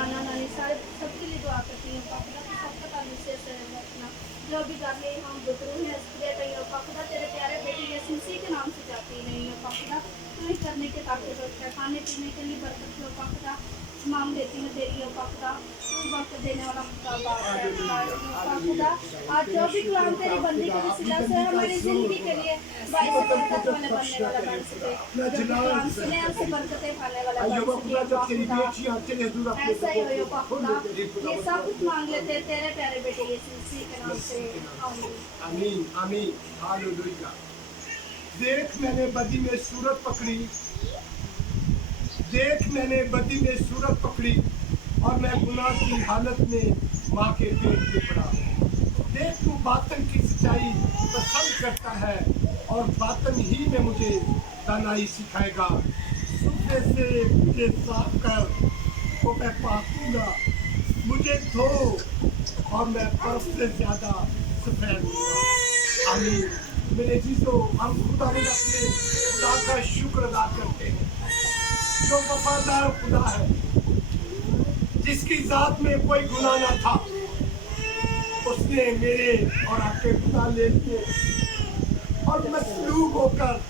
नाना नानी सारे सबके लिए दुआ करती हूँ खुदा की सबका ताल्लुक से रखना। जो भी जाते हम गुजरू हैं इसलिए नहीं हो खुदा तेरे प्यारे बेटी यीशु मसीह के नाम से जाती नहीं हो खुदा तुम्हें करने के ताकत होता है खाने पीने के लिए बरकत हो खुदा मांग देती हूँ तेरी हो खुदा तू बरकत देने वाला खुदा बाप है खुदा आज जो भी कलाम तेरी बंदी के वसीला से हमारी जिंदगी के लिए बाईस बरकत वाले बनने वाला बन सके जो भी कलाम सुने हमसे बरकतें खाने वाला बन सके ऐसा ही हो खुदा ये सब कुछ मांग लेते हैं तेरे प्यारे बेटे यीशु मसीह के नाम से आमीन आमीन हालेलुया। देख मैंने बदी में सूरत पकड़ी, देख मैंने बदी में सूरत पकड़ी और मैं गुनाह की हालत में माँ के पेट में पड़ा। देख तू बातन की सच्चाई पसंद करता है और बातन ही में मुझे दानाई सिखाएगा। सूखे से मुझे साफ कर तो मैं पाकूंगा, मुझे धो और मैं बर्फ से ज्यादा सफेद होगा। आमीन। मेरे जीजो हम खुदा में अपने खुदा का शुक्र अदा करते हैं जो वफादार खुदा है, जिसकी जात में कोई गुनाह ना था, उसने मेरे और आपके गुनाह ले लिए और मसलूब होकर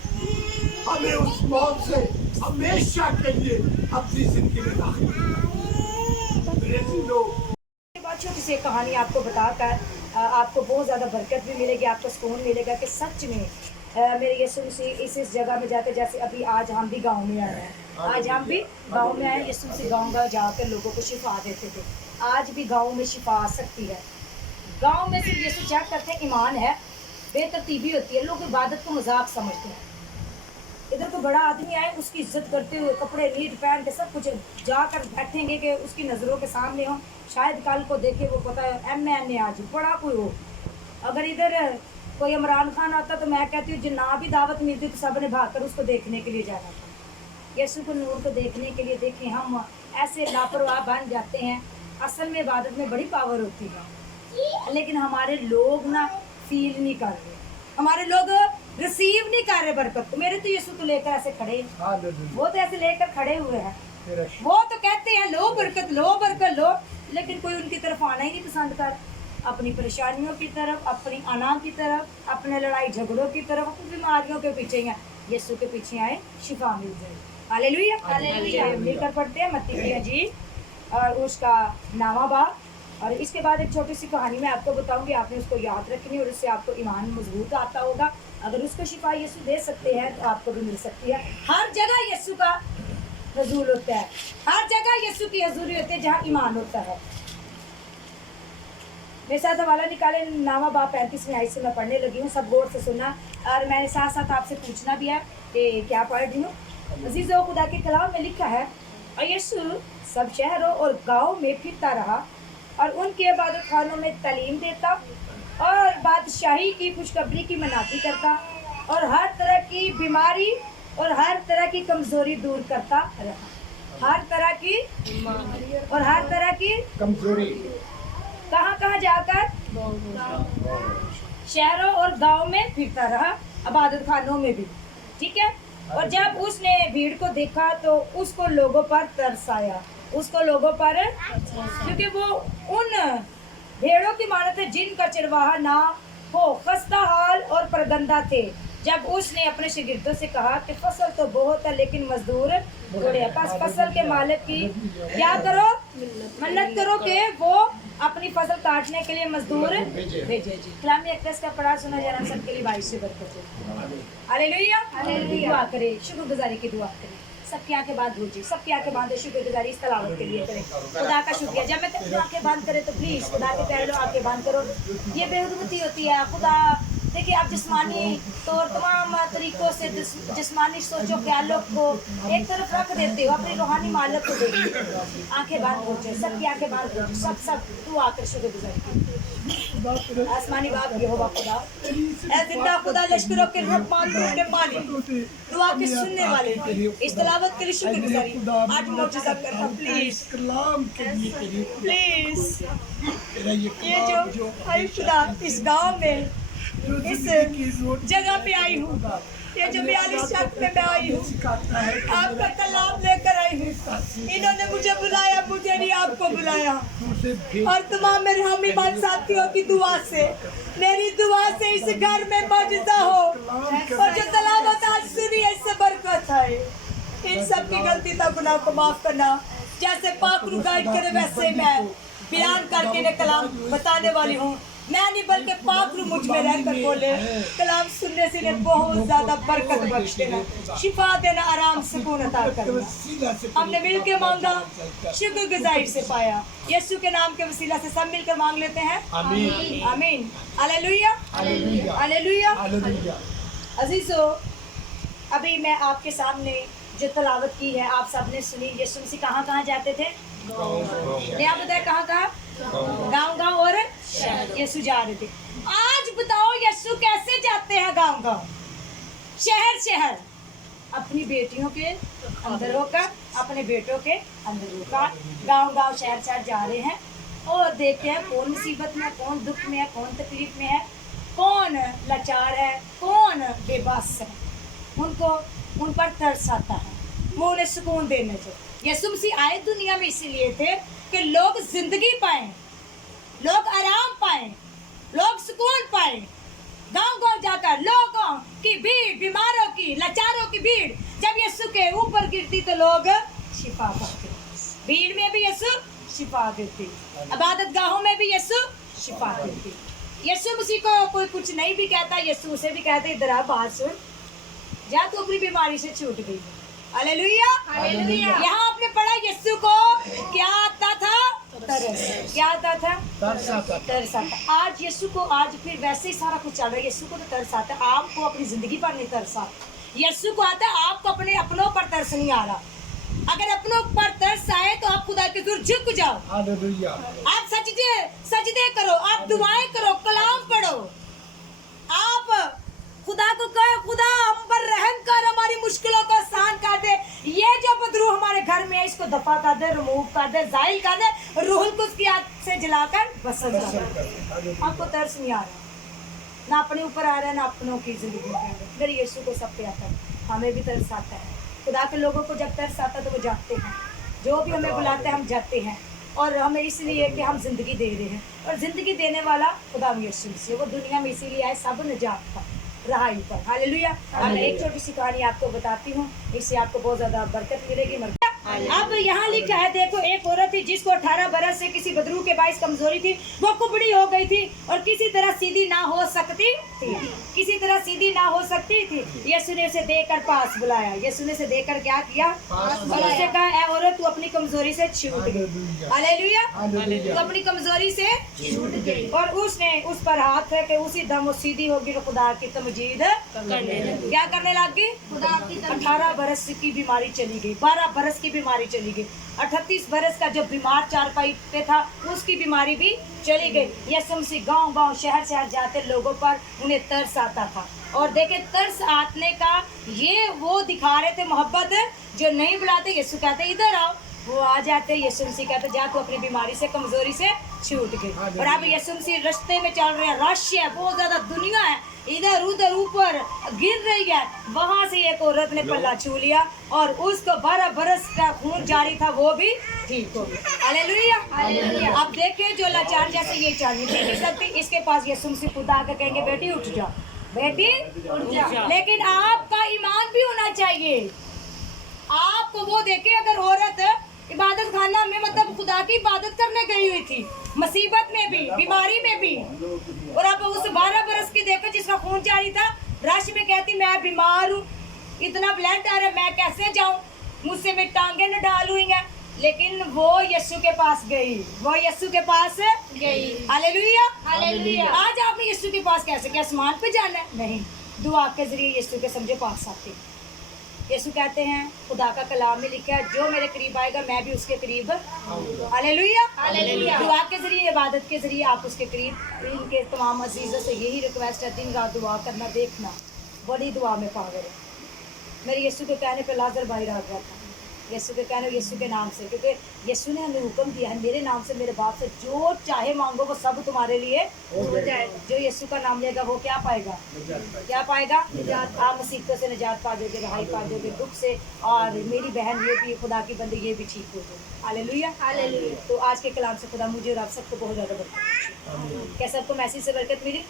हमें उस मौत से हमेशा के लिए अपनी जिंदगी में दाखिल किया। मेरे जीजो छोटी सी कहानी आपको बताकर आपको बहुत ज़्यादा बरकत भी मिलेगी, आपको सुकून मिलेगा कि सच में मेरे यीशु मसीह इस जगह में जाते जैसे अभी आज हम भी गांव में आए हैं, आज हम भी गांव में आए। यीशु मसीह गांव जाकर लोगों को शिफा देते थे, आज भी गांव में शिफा आ सकती है। गांव में सिर्फ यीशु चेक करते हैं ईमान है, बेतरतीबी होती है, लोग इबादत को मजाक समझते हैं। इधर को बड़ा आदमी आए उसकी इज्जत करते हुए कपड़े नीट पहन के सब कुछ जाकर बैठेंगे कि उसकी नज़रों के सामने हो, शायद कल को देखे वो पता है एम आज बड़ा कोई हो। अगर इधर कोई इमरान खान आता तो मैं कहती हूँ जो ना भी दावत मिलती तो सब ने भागकर उसको देखने के लिए जाना था। यीशु को नूर को देखने के लिए देखें हम ऐसे लापरवाह बन जाते हैं। असल में इबादत में बड़ी पावर होती है, लेकिन हमारे लोग ना फील नहीं कर रहे, हमारे लोग रिसीव नहीं कर रहे बरकत। मेरे तो यीशु को लेकर ऐसे खड़े, वो तो ऐसे लेकर खड़े हुए हैं, वो तो कहते हैं लो बरकत लो, लेकिन कोई उनकी तरफ आना ही नहीं पसंद कर। अपनी परेशानियों की तरफ, अपनी अना की तरफ, अपने लड़ाई झगड़ों की तरफ, अपनी बीमारियों के पीछे हैं। यीशु के पीछे आए, शिफा मिल जाए। Hallelujah hallelujah. मिलकर पढ़ते हैं मत्ती की इंजील और उसका 9वां बाब। और इसके बाद एक छोटी सी कहानी मैं आपको बताऊंगी, आपने उसको याद रखनी और उससे आपको ईमान मजबूत आता होगा। अगर उसको शिफा यीशु दे सकते हैं तो आपको भी मिल सकती है। हर जगह यीशु का हुजूर होता है, हर जगह यीशु की हजूरी होती है जहाँ ईमान होता है। मेरे साथ हवाला निकाले 9वां बाब 35वें आयत से मैं पढ़ने लगी हूँ, सब गौर से सुनना और मैंने साथ साथ आपसे पूछना भी है कि क्या पढ़ रही हूँ। अजीज़ो खुदा के कलाम में लिखा है, और यीशु सब शहरों और गाँव में फिरता रहा और उनके इबादत खानों में तालीम देता और बादशाही की खुशखबरी की मनाती करता और हर तरह की बीमारी और हर तरह की कमजोरी दूर करता रहा। हर तरह की और हर तरह की कमजोरी कहाँ कहाँ जाकर शहरों और गांव में फिरता रहा, इबादत खानों में भी, ठीक है। और जब उसने भीड़ को देखा तो उसको लोगों पर तरस आया, उसको लोगों पर, क्योंकि वो उन भेड़ों की मानत है जिनका चरवाहा ना हो, खस्ता हाल और परगंदा थे। जब उसने अपने शागिर्दों से कहा कि फसल तो बहुत है लेकिन मजदूर थोड़े हैं, बस फसल के मालिक की क्या करो, मन्नत करो कि वो अपनी फसल काटने के लिए मजदूर भेजे। कलामी एक्ट्रेस का पढ़ा सुना जरा सबके लिए 22 से बरकत हो। Hallelujah hallelujah. दुआ करे, शुक्रगुजारी की दुआ करे, सबकी आंखें बंद हो जी, सबकी आंखें बंद, शुक्रगुजारी इस तलावत के लिए करें, खुदा का शुक्रिया। जब मैं आंखें बंद करे तो प्लीज खुदा के प्यारे लोग आंखें बंद करो। ये बेहुरमती होती है। खुदा देखिए आप जिस्मानी तौर तमाम तरीकों से जिस्मानी सोचो ख्यालों को एक तरफ रख देते हो, अपनी रूहानी मालक को देखते हो। आंखें बंद हो जाए, सबकी आंखें बंद हो जाए, सब तू आकर शुक्रगुजारी। आसमानी बाप यहोवा खुदा, ऐ जिंदा खुदा, लश्करों के रहमान के मालिक, दुआ के सुनने वाले, इस तलावत के लिए शुक्रगुजारी। आज मौजूदा करना प्लीज, कलाम के लिए प्लीज। ये जो हाय खुदा इस गांव में इस जगह पे आई हूँ, ये जो 42 शख्स में मैं आई हूँ, सिखाता है कि आपका कलाम लेकर आई हूँ। इन्होंने मुझे बुलाया, मुझे नहीं आपको बुलाया। तुझे भेज और तमाम मेरे हम ईमान साथियों की दुआ से, मेरी दुआ से इस घर में मौजूदा हो, और जो तलावत आज सुनी है इससे बरकत है। इन सब की गलती था, गुनाह को माफ करना। जैसे पाकरू गाइड करे वैसे मैं बयान करके ने कलाम बताने वाली हूँ। मैं नहीं बल्कि पाकरू मुझ में रहकर बोले। कलाम सुनने से ने बहुत ज्यादा बरकत बख्श देना, शिफा देना, आराम सुकून अता करना। वसीला से हमने मिल के मांगा, शुक्रगुजारी से पाया। यीशु के नाम के वसीला से सब मिलकर मांग लेते हैं। आमीन आमीन। Hallelujah, hallelujah hallelujah. हालेलुया। अजीजों, अभी मैं आपके सामने जो तलावत की है आप सबने सुनी। यीशु मसीह कहाँ कहाँ जाते थे? ने आप बताया कहाँ कहाँ? गाँव गाँव और यीशु जा रहे थे। आज बताओ यीशु कैसे जाते हैं गाँव गाँव, शहर शहर, अपनी बेटियों के अंदर होकर, अपने बेटों के अंदर होकर गाँव गाँव शहर शहर जा रहे हैं और देखते हैं कौन मुसीबत में है, कौन दुख में है, कौन तकलीफ में है, कौन लाचार है, कौन बेबस है। उनको उन पर तरस आता है, वो उन्हें सुकून देने से। यीशु मसीह आए दुनिया में इसीलिए थे कि लोग जिंदगी पाएं, लोग आराम पाएं, लोग सुकून पाएं। गांव गांव जाकर लोगों की भीड़, बीमारों की, लाचारों की भीड़ जब यीशु के ऊपर गिरती तो लोग शिफा पाते। भीड़ में भी यीशु शिफा देते, इबादत गाहों में भी यीशु शिफा देते। यीशु मसीह को कोई कुछ नहीं भी कहता, यीशु उसे भी कहते इधर आ, बात सुन, जा तू अपनी बीमारी से छूट गई। Hallelujah, hallelujah. यहाँ आपने पढ़ा यीशु को क्या आता था? तरस। क्या आता था? तरस आता। आज यीशु को आज फिर वैसे ही सारा कुछ चल रहा है। यीशु को तो तरस आता है, आपको अपनी जिंदगी पर नहीं तरस आता। यीशु को आता है, आपको अपने अपनों पर तरस नहीं आ रहा। अगर अपनों पर तरस आए तो आप खुदा के दूर झुक जाओ, हालेलुया। आप सजदे करो, आप दुआएं करो, कलाम पढ़ो, आप खुदा को कहे खुदा हम पर रहम कर, हमारी मुश्किलों को आसान कर दे। ये जो बदरू हमारे घर में है इसको दफा कर दे, रिमूव कर दे, जाहिल कर दे, रूहुल कुछ की आग से जलाकर बसर कर दे। आपको तरस नहीं आ रहा, ना अपने ऊपर आ रहा है, ना अपनों की जिंदगी में। मेरे यीशु को सब पे आता है, हमें भी तरस आता है। खुदा के लोगों को जब तरस आता है तो वो जाते हैं, जो भी हमें बुलाते हैं हम जाते हैं। और हमें इसलिए कि हम जिंदगी दे रहे हैं, और जिंदगी देने वाला खुदा यीशु से, वो दुनिया में इसीलिए आए सब निजात का रहाई पर। हालेलुया। अब मैं एक छोटी सी कहानी आपको बताती हूँ, इससे आपको बहुत ज्यादा बरकत मिलेगी। अब यहाँ लिखा है, देखो एक औरत थी जिसको 18 बरस से किसी बदरू के बाइस कमजोरी थी। वो कुबड़ी हो गई थी और किसी तरह सीधी ना हो सकती थी, किसी तरह सीधी ना हो सकती थी। यीशु ने उसे देखकर पास बुलाया। यीशु ने उसे देखकर क्या किया? और उसे कहा, ऐ औरत तू अपनी कमजोरी से छूट गई। हालेलुया, तू अपनी कमजोरी से छूट गई। और उसने उस पर हाथ है कि उसी दम वो सीधी होगी तो खुदा की तमजीद क्या करने लग गई? खुदा की 18 बरस की बीमारी चली गई, 12 बरस की बीमारी चली गई, 38 बरस का जो बीमार चारपाई पे था उसकी बीमारी भी चली गई। यीशु मसीह गांव गांव शहर शहर जाते लोगों पर उन्हें तरस आता था। और देखे तरस आने का ये वो दिखा रहे थे मोहब्बत, जो नहीं बुलाते यीशु कहते इधर आओ, वो आ जाते। यीशु मसीह कहते जा तू अपनी बीमारी से, कमजोरी से छूट गई। और अब यीशु मसीह रास्ते में चल रहे हैं, रश है, बहुत ज्यादा दुनिया है, इधर उधर ऊपर गिर रही है। वहां से एक औरत ने पल्ला छू लिया और उसको 12 बरस का खून जारी था वो भी ठीक हो गया। Hallelujah, hallelujah. अब देखिए जो लाचार जैसे ये चाली नहीं सकती, इसके पास यीशु मसीह खुद आकर कहेंगे बेटी उठ जा, बेटी उठ जा। लेकिन आपका ईमान भी होना चाहिए। आपको वो देखे, अगर औरत इबादत खाना में मतलब खुदा की इबादत करने गई हुई थी, मुसीबत में भी, बीमारी में भी, और अब उस 12 बरस की देखो जिसका खून जारी था, रश में कहती मैं बीमार हूँ, इतना ब्लड आ रहा है, मैं कैसे जाऊँ, मुझसे मेरी टांगे न डाल हुई हैं। लेकिन वो यीशु के पास गई, वो यीशु के पास गई। Hallelujah, hallelujah. आज आपने यीशु के पास कैसे, क्या आसमान पे जाना है? नहीं, दुआ के जरिए यीशु के समझो पास आते। यीशु कहते हैं, खुदा का कलाम में लिखा है, जो मेरे करीब आएगा मैं भी उसके करीब। Hallelujah, hallelujah. दुआ के जरिए, इबादत के जरिए आप उसके करीब। इनके तमाम अजीज़ों से यही रिक्वेस्ट है, दिन रात दुआ करना, देखना बड़ी दुआ में पावर है। मेरे यीशु के कहने पे लाजर बाहर आ गया था, यीशु के कहने, यीशु के नाम से, क्योंकि यीशु ने हमें हुक्म दिया है, मेरे नाम से मेरे बाप से जो चाहे मांगो वो सब तुम्हारे लिए हो जाएगा। जो यीशु का नाम लेगा वो क्या पाएगा? क्या पाएगा? निजात। आप मुसीबतों से निजात पा जाओगे, रहाई पा जाओगे, दुख से। और मेरी बहन ये भी, खुदा की बंदी ये भी ठीक हो जाए। Hallelujah, hallelujah. तो आज के कलाम से खुदा मुझे और आप सबको बहुत ज़्यादा बरकत। क्या सबको मैसेज से बरकत मिली?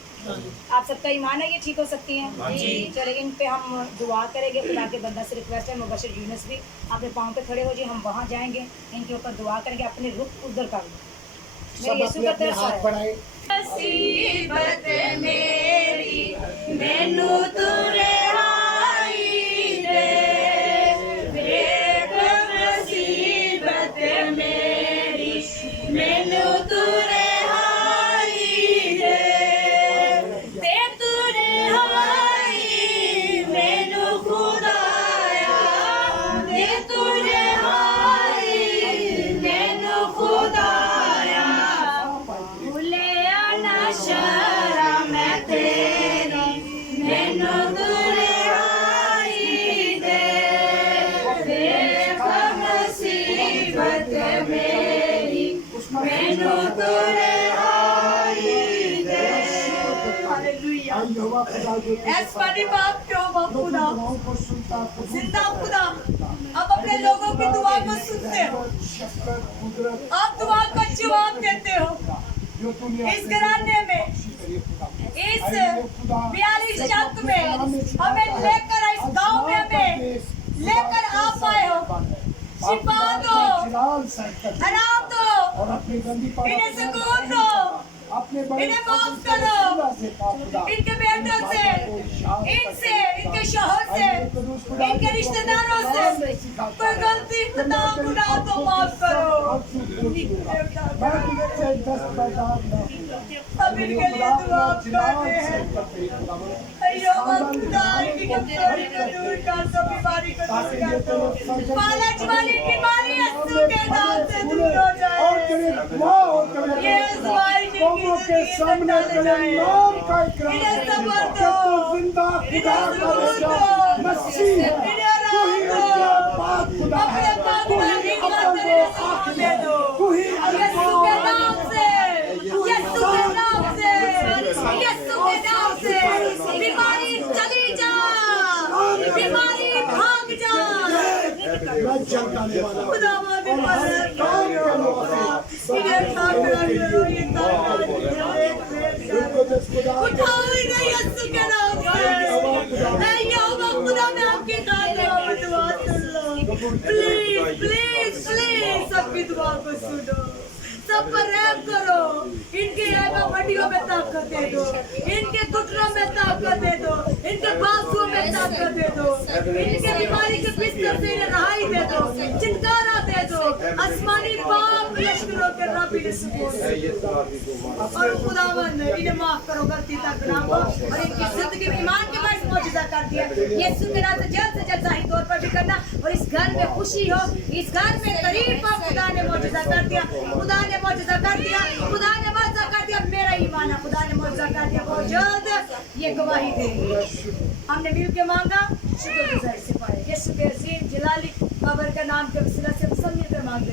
आप सबका ईमान है ये ठीक हो सकती हैं जी। चले इन पे हम दुआ करेंगे। खुदा के बंदा से रिक्वेस्ट है, मुबशर यूनुस भी अपने पाँव पे खड़े हो जी, हम वहाँ जाएंगे, इनके ऊपर दुआ करेंगे, अपने रुख उधर कर लो। मेरे यीशु का तरस है। मुसीबत मेरी मैनू तू रिहाई दे, देख मुसीबत मेरी मैनू तू रिहाई दे, दे तू रिहाई मैनू खुदाया, दे तू रिहाई मैनू खुदाया, भुलिया ना शरा मैं तेरी मैनू तू रिहाई दे, देख मुसीबत मेरी मैनू तू रिहाई दे। हालेलुया। ऐश्वर्य बाप क्यों बाप खुदा, जिंदा खुदा, आप अपने लोगों की दुआ को सुनते हो, आप दुआ का जवाब देते हो। इस घराने में, इस 42 शब्द में हमें लेकर, इस गांव में हमें लेकर आप आए हो। शिफा दो, आराम दो, इन्हें सुकून दो, इन्हें माफ करो, इनके बेटों से, इनसे, इनके शौहर से, इनके रिश्तेदारों से कोई गलती खुदा गुनाह तो माफ करो। अब इनके लिए दुआ करते हैं। अय्यो खुदा, इनकी कमजोरी को दूर कर दो, बीमारी को दूर कर दो, फालज वाली बीमारी यीशु के नाम से दूर हो जाए। ये कौमों के सामने तेरे नाम का इकरार इन्हें करेंगे। सबर जब दो, तू जिंदा खुदा का बेटा मसीह है, तू ही अल्लाह खुदा है, तू ही अव्वल व आखिर, तू ही यीशु के नाम से, यीशु के नाम से, यीशु के नाम से बीमारी चली जा, बीमारी भाग जा। मैं जगाने वाला हूँ। खुदा माने मदद करो, इन्हें ताकत करो, ये ताकत उठाओ इन्हें यीशु के नाम से। ऐ यहोवा खुदा, मैं आपकी खातिर दुआ सुन लो, प्लीज प्लीज प्लीज सबकी दुआ को सुनो, सब पर रहम करो, इनके हड्डियों में ताकत दे दो, इनके घुटनों में ताकत दे दो, इनके बाजुओं में ताकत दे दो, इनके बीमारी के बिस्तर से इन्हें रहाई दे दो, छुटकारा दे दो। आसमानी बाप लश्करों के रब इन्हें सुकून दे। और खुदावंद इन्हें माफ करो गलती तक गुनाह को, और इनकी जिंदगी में ईमान के बाद मौजूदा कर दिया। यीशु के नाम से जल्द जाहिर तौर पर भी करना, और इस घर में खुशी हो, इस घर में तारीफ हो। खुदा ने मौजूदा कर दिया, खुदा ने मौजूदा कर दिया, खुदा ने मौजूदा कर दिया। मेरा ईमान है, खुदा ने मौजूदा कर दिया। बहुत जल्द ये गवाही देंगे। हमने मिल के मांगा, शुक्रगुजारी से पाए। यीशु के अजीम जलाली कब्र का नाम के वसीला से सब मिलकर मांगते।